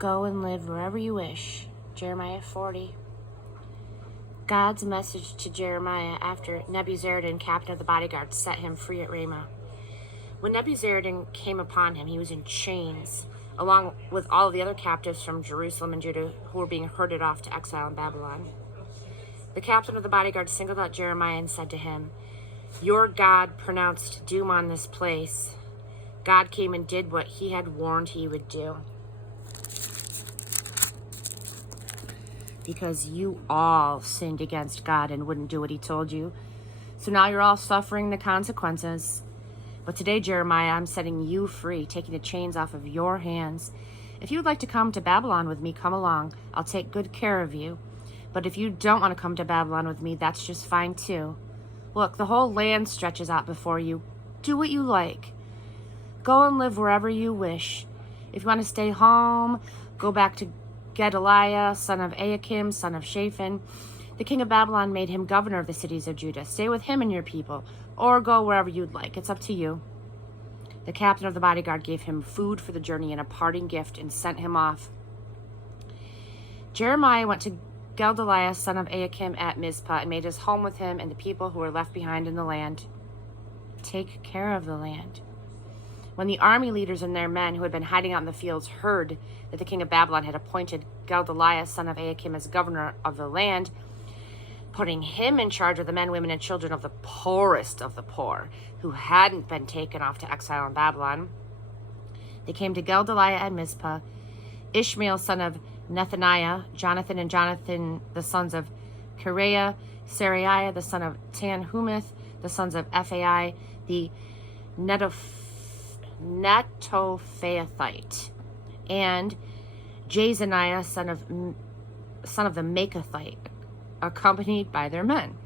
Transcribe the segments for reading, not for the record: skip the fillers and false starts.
Go and live wherever you wish. Jeremiah 40. God's message to Jeremiah after Nebuzaradan, captain of the bodyguard, set him free at Ramah. When Nebuzaradan came upon him, he was in chains, along with all of the other captives from Jerusalem and Judah who were being herded off to exile in Babylon. The captain of the bodyguard singled out Jeremiah and said to him, "Your God pronounced doom on this place." God came and did what he had warned he would do. Because you all sinned against God and wouldn't do what he told you. So now you're all suffering the consequences. But today, Jeremiah, I'm setting you free, taking the chains off of your hands. If you would like to come to Babylon with me, come along. I'll take good care of you. But if you don't want to come to Babylon with me, that's just fine too. Look, the whole land stretches out before you. Do what you like. Go and live wherever you wish. If you want to stay home, go back to Gedaliah, son of Ahikam, son of Shaphan. The king of Babylon made him governor of the cities of Judah. Stay with him and your people, or go wherever you'd like. It's up to you. The captain of the bodyguard gave him food for the journey and a parting gift and sent him off. Jeremiah went to Gedaliah, son of Ahikam, at Mizpah and made his home with him and the people who were left behind in the land. Take care of the land. When the army leaders and their men who had been hiding out in the fields heard that the king of Babylon had appointed Gedaliah, son of Ahikam, as governor of the land, putting him in charge of the men, women, and children of the poorest of the poor who hadn't been taken off to exile in Babylon, they came to Gedaliah at Mizpah. Ishmael, son of Nethaniah, Jonathan, and Jonathan, the sons of Kareah, Seraiah, the son of Tanhumeth, the sons of Ephai, the Netophathite, and Jezaniah, son of the Makathite, accompanied by their men.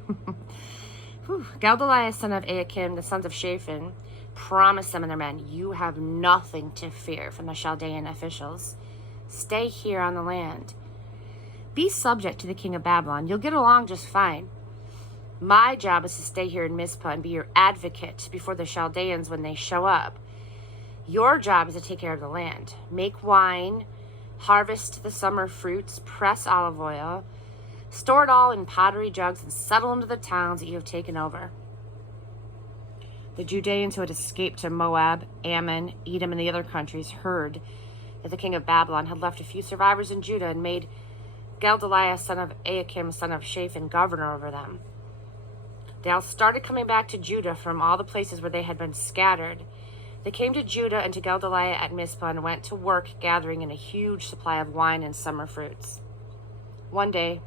Gedaliah, son of Ahikam, the sons of Shaphan, promised them and their men, "You have nothing to fear from the Chaldean officials. Stay here on the land. Be subject to the king of Babylon. You'll get along just fine. My job is to stay here in Mizpah and be your advocate before the Chaldeans when they show up. Your job is to take care of the land. Make wine, harvest the summer fruits, press olive oil, store it all in pottery jugs, and settle into the towns that you have taken over." The Judeans who had escaped to Moab, Ammon, Edom, and the other countries heard that the king of Babylon had left a few survivors in Judah and made Gedaliah, son of Ahikam, son of Shaphan, governor over them. They all started coming back to Judah from all the places where they had been scattered. They came to Judah and to Gedaliah at Mizpah and went to work gathering in a huge supply of wine and summer fruits. One day,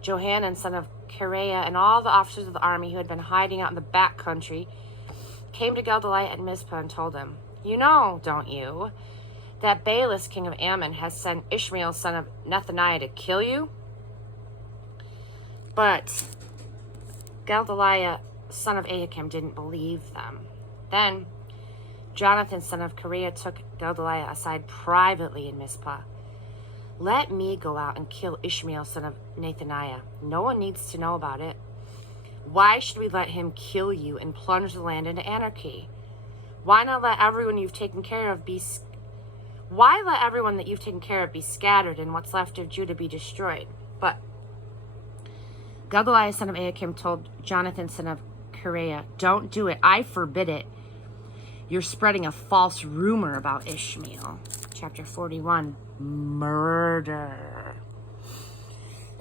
Johanan, son of Kareah, and all the officers of the army who had been hiding out in the back country came to Gedaliah at Mizpah and told him, "You know, don't you, that Baalis, king of Ammon, has sent Ishmael, son of Nethaniah, to kill you?" But Gedaliah, son of Ahikam, didn't believe them. Then Jonathan, son of Kareah, took Gedaliah aside privately in Mizpah. "Let me go out and kill Ishmael, son of Nethaniah. No one needs to know about it. Why should we let him kill you and plunge the land into anarchy? Why not let everyone you've taken care of be scattered and what's left of Judah be destroyed?" But Gedaliah, son of Ahikam, told Jonathan, son of Kareah, "Don't do it. I forbid it. You're spreading a false rumor about Ishmael." Chapter 41, murder.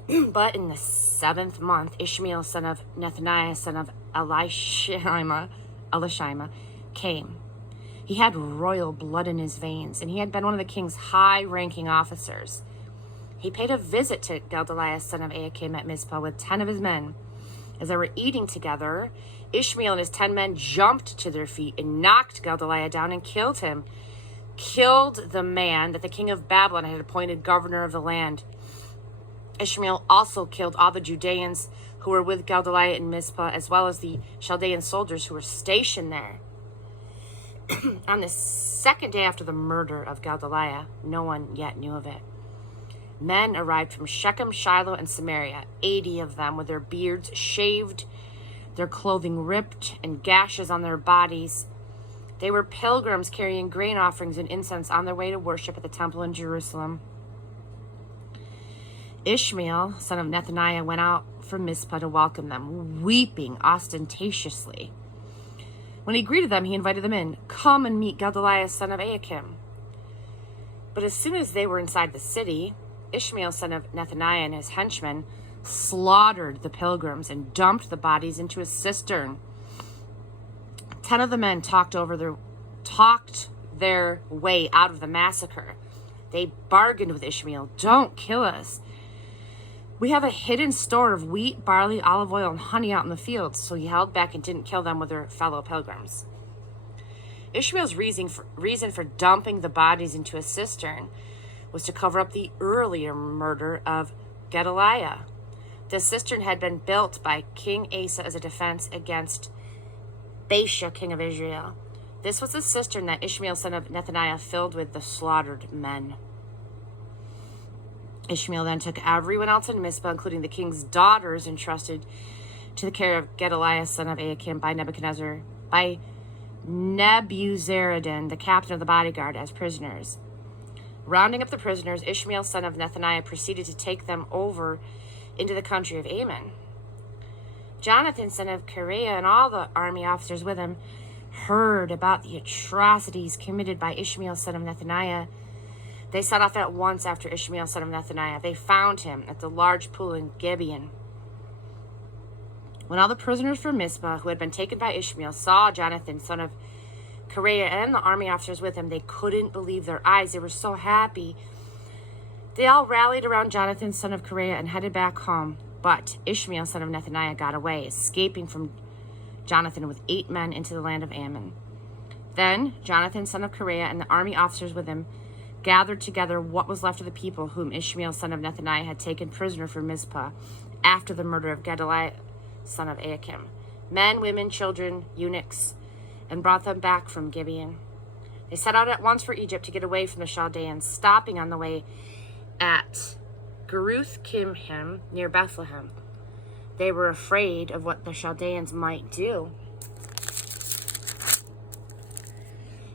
But in the 7th month, Ishmael, son of Nethaniah, son of Elishama, came. He had royal blood in his veins, and he had been one of the king's high-ranking officers. He paid a visit to Gedaliah, son of Ahikam, at Mizpah with 10 of his men. As they were eating together, Ishmael and his 10 men jumped to their feet and knocked Gedaliah down and killed him. Killed the man that the king of Babylon had appointed governor of the land. Ishmael also killed all the Judeans who were with Gedaliah in Mizpah, as well as the Chaldean soldiers who were stationed there. On the 2nd day after the murder of Gedaliah, no one yet knew of it, men arrived from Shechem, Shiloh, and Samaria, 80 of them, with their beards shaved, their clothing ripped, and gashes on their bodies. They were pilgrims carrying grain offerings and incense on their way to worship at the temple in Jerusalem. Ishmael, son of Nethaniah, went out from Mizpah to welcome them, weeping ostentatiously. When he greeted them, he invited them in. Come and meet Gedaliah, son of Ahikam. But as soon as they were inside the city, Ishmael, son of Nethaniah, and his henchmen slaughtered the pilgrims and dumped the bodies into a cistern. 10 of the men talked their way out of the massacre. They bargained with Ishmael. Don't kill us. We have a hidden store of wheat, barley, olive oil, and honey out in the fields. So he held back and didn't kill them with their fellow pilgrims. Ishmael's reason for dumping the bodies into a cistern was to cover up the earlier murder of Gedaliah. The cistern had been built by King Asa as a defense against Baasha, king of Israel. This was the cistern that Ishmael, son of Nethaniah, filled with the slaughtered men. Ishmael then took everyone else in Mizpah, including the king's daughters, entrusted to the care of Gedaliah, son of Ahikam, by Nebuzaradan, the captain of the bodyguard, as prisoners. Rounding up the prisoners, Ishmael, son of Nethaniah, proceeded to take them over into the country of Ammon. Jonathan, son of Kareah, and all the army officers with him heard about the atrocities committed by Ishmael, son of Nethaniah. They set off at once after Ishmael, son of Nethaniah. They found him at the large pool in Gibeon. When all the prisoners from Mizpah, who had been taken by Ishmael, saw Jonathan, son of Kareah, and the army officers with him, they couldn't believe their eyes. They were so happy. They all rallied around Jonathan, son of Kareah, and headed back home. But Ishmael, son of Nethaniah, got away, escaping from Jonathan with 8 men into the land of Ammon. Then Jonathan, son of Kareah, and the army officers with him gathered together what was left of the people whom Ishmael, son of Nethaniah, had taken prisoner from Mizpah after the murder of Gedaliah, son of Ahikam, men, women, children, eunuchs, and brought them back from Gibeon. They set out at once for Egypt to get away from the Chaldeans, stopping on the way at Geruth-Kimham near Bethlehem. They were afraid of what the Chaldeans might do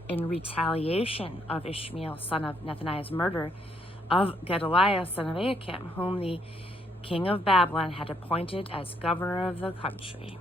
in retaliation of Ishmael, son of Nethaniah's murder of Gedaliah, son of Ahikam, whom the king of Babylon had appointed as governor of the country.